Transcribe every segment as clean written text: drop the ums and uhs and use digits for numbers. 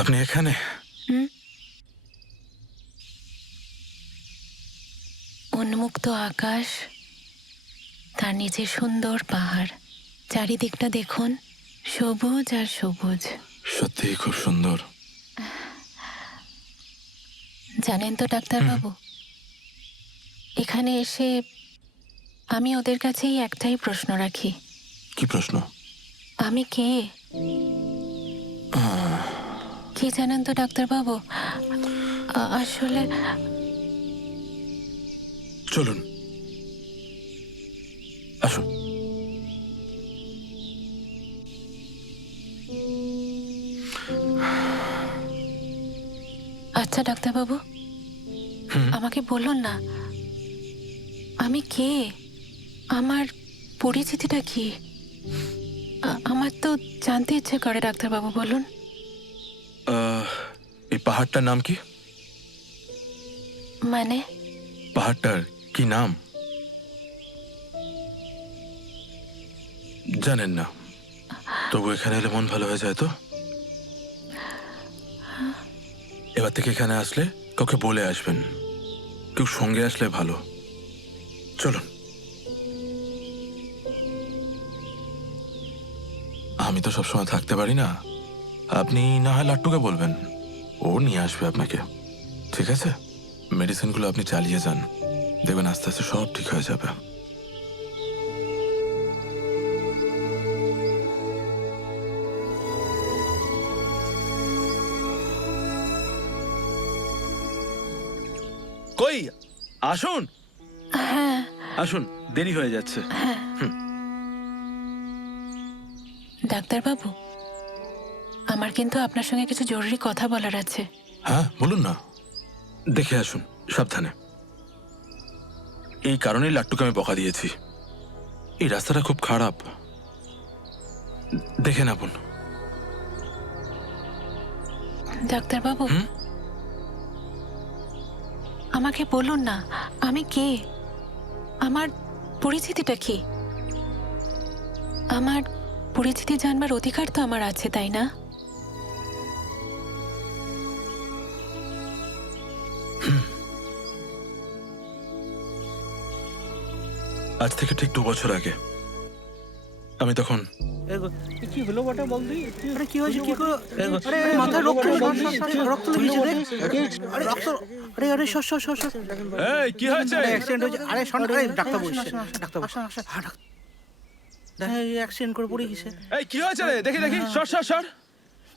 আপনি এখানে? উন্মুক্ত আকাশ, তার নিচে সুন্দর পাহাড়, চারিদিকটা দেখুন, সবুজ আর সবুজ। সত্যিই খুব সুন্দর। জানেন তো ডাক্তারবাবু, এখানে এসে আমি ওদের কাছেই একটাই প্রশ্ন রাখি। কি প্রশ্ন? আমি কে? কি জানেন তো ডাক্তারবাবু, আসলে চলুন, আসুন। আচ্ছা ডাক্তারবাবু, আমাকে বলুন না, আমি কে? আমার পরিচিতিটা কি? আমার তো জানতে ইচ্ছে করে ডাক্তারবাবু, বলুন। এই পাহাড়টার নাম কি? মানে? পাহাড়টার কি নাম জানেন না? তবু এখানে এলে মন ভালো হয়ে যায় তো। এবার থেকে এখানে আসলে কাউকে বলে আসবেন, কেউ সঙ্গে আসলে ভালো। চলুন। আমি তো সবসময় থাকতে পারি না, আপনি না হয় লাট্টুকে বলবেন, ও নিয়ে আসবে আপনাকে। ঠিক আছে? মেডিসিনগুলো আপনি চালিয়ে যান, দেখবেন আস্তে আস্তে সব ঠিক হয়ে যাবে। কই আসুন, হ্যাঁ আসুন, দেরি হয়ে যাচ্ছে। ডাক্তারবাবু, আমার কিন্তু আপনার সঙ্গে কিছু জরুরি কথা বলার আছে। হ্যাঁ বলুন না। দেখে আসুন, সাবধানে। এই কারণেই লাট্টুকে আমি বকা দিয়েছি। এই রাস্তাটা খুব খারাপ, দেখে নেবুন। ডাক্তারবাবু, আমাকে বলুন না, আমি কে? আমার পরিচিতিটা কি? আমার পরিচিতি জানবার অধিকার তো আমার আছে, তাই না? আজ থেকে ঠিক 2 বছর আগে আমি তখন কি হলো বটে বল দি? আরে কি হয়েছে? কি করে? আরে মাথায় রক্ত, রক্ত লেগেছে রে। আরে রক্ত, আরে আরে সর সর সর সর। এই কি হয়েছে? অ্যাক্সিডেন্ট হয়েছে। আরে শোন, আরে ডাক্তার বসে, ডাক্তার বসে। দেখেন অ্যাক্সিডেন্ট করে পড়ে গেছে। এই কি হয়েছে রে? দেখি দেখি, সর সর সর।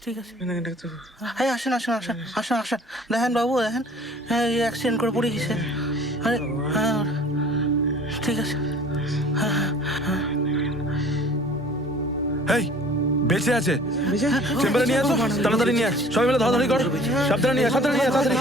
ঠিক আছে ডাক্তার। হ্যাঁ আসেন আসেন আসেন আসেন আসেন। দেখেন বাবু, দেখেন, হ্যাঁ অ্যাক্সিডেন্ট করে পড়ে গেছে। আরে হ্যাঁ ঠিক আছে। এই বেঁচে আছে, চেম্বারে নিয়ে আসো, তাড়াতাড়ি নিয়ে আস। সবাই মিলে ধরাধরি কর, সাবধানে নিয়ে আস, সাবধানে নিয়ে আস, তাড়াতাড়ি।